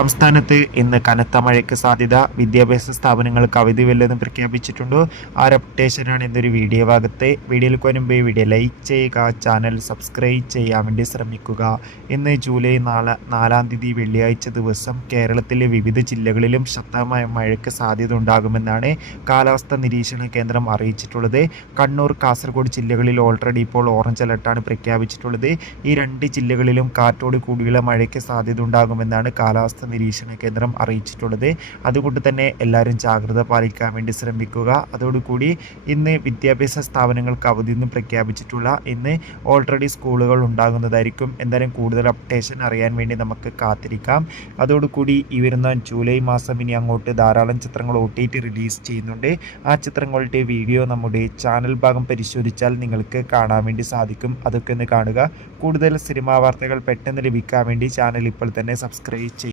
സംസ്ഥാനത്ത് ഇന്ന് കനത്ത മഴയ്ക്ക് സാധ്യത. വിദ്യാഭ്യാസ സ്ഥാപനങ്ങൾക്ക് അവധി വല്ലതും പ്രഖ്യാപിച്ചിട്ടുണ്ടോ? ആ അപ്ഡേഷനാണ് ഇന്നൊരു വീഡിയോ ഭാഗത്ത്. വീഡിയോയിൽ മുൻപ് വീഡിയോ ലൈക്ക് ചെയ്യുക, ചാനൽ സബ്സ്ക്രൈബ് ചെയ്യാൻ വേണ്ടി ശ്രമിക്കുക. ഇന്ന് ജൂലൈ 4 വെള്ളിയാഴ്ച ദിവസം കേരളത്തിലെ വിവിധ ജില്ലകളിലും ശക്തമായ മഴയ്ക്ക് സാധ്യത ഉണ്ടാകുമെന്നാണ് കാലാവസ്ഥാ നിരീക്ഷണ കേന്ദ്രം അറിയിച്ചിട്ടുള്ളത്. കണ്ണൂർ, കാസർഗോഡ് ജില്ലകളിൽ ഓൾറെഡി ഇപ്പോൾ ഓറഞ്ച് അലർട്ടാണ് പ്രഖ്യാപിച്ചിട്ടുള്ളത്. ഈ രണ്ട് ജില്ലകളിലും കാറ്റോട് കൂടിയുള്ള മഴയ്ക്ക് സാധ്യത ഉണ്ടാകുമെന്നാണ് കാലാവസ്ഥ നിരീക്ഷണ കേന്ദ്രം അറിയിച്ചിട്ടുള്ളത്. അതുകൊണ്ട് തന്നെ എല്ലാവരും ജാഗ്രത പാലിക്കാൻ വേണ്ടി ശ്രമിക്കുക. അതോടുകൂടി ഇന്ന് വിദ്യാഭ്യാസ സ്ഥാപനങ്ങൾക്ക് അവധിയൊന്നും പ്രഖ്യാപിച്ചിട്ടുള്ള. ഇന്ന് ഓൾറെഡി സ്കൂളുകൾ ഉണ്ടാകുന്നതായിരിക്കും. എന്തായാലും കൂടുതൽ അപ്ഡേഷൻ അറിയാൻ വേണ്ടി നമുക്ക് കാത്തിരിക്കാം. അതോടുകൂടി ഈ വരുന്ന ജൂലൈ മാസം ഇനി അങ്ങോട്ട് ധാരാളം ചിത്രങ്ങൾ OTT റിലീസ് ചെയ്യുന്നുണ്ട്. ആ ചിത്രങ്ങളുടെ വീഡിയോ നമ്മുടെ ചാനൽ ഭാഗം പരിശോധിച്ചാൽ നിങ്ങൾക്ക് കാണാൻ വേണ്ടി സാധിക്കും. അതൊക്കെ ഒന്ന് കാണുക. കൂടുതൽ സിനിമാ വാർത്തകൾ പെട്ടെന്ന് ലഭിക്കാൻ വേണ്ടി ചാനൽ ഇപ്പോൾ തന്നെ സബ്സ്ക്രൈബ് ചെയ്യുക.